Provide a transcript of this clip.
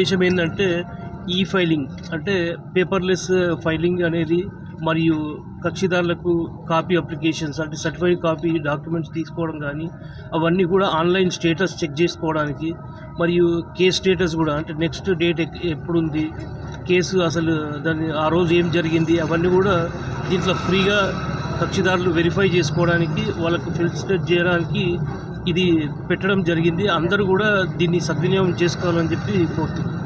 ఉద్దేశం ఏంటంటే ఈ ఫైలింగ్ అంటే పేపర్లెస్ ఫైలింగ్ అనేది మరియు కక్షిదారులకు కాపీ అప్లికేషన్స్ అంటే సర్టిఫైడ్ కాపీ డాక్యుమెంట్స్ తీసుకోవడం కానీ అవన్నీ కూడా ఆన్లైన్ స్టేటస్ చెక్ చేసుకోవడానికి మరియు కేస్ స్టేటస్ కూడా అంటే నెక్స్ట్ డేట్ ఎప్పుడుంది కేసు అసలు దాన్ని ఆ రోజు ఏం జరిగింది అవన్నీ కూడా దీంట్లో ఫ్రీగా కక్షిదారులు వెరిఫై చేసుకోవడానికి వాళ్ళకు ఫెసిలిటేట్ చేయడానికి ఇది పెట్టడం జరిగింది. అందరూ కూడా దీన్ని సద్వినియోగం చేసుకోవాలని చెప్పి కోరుతున్నాను.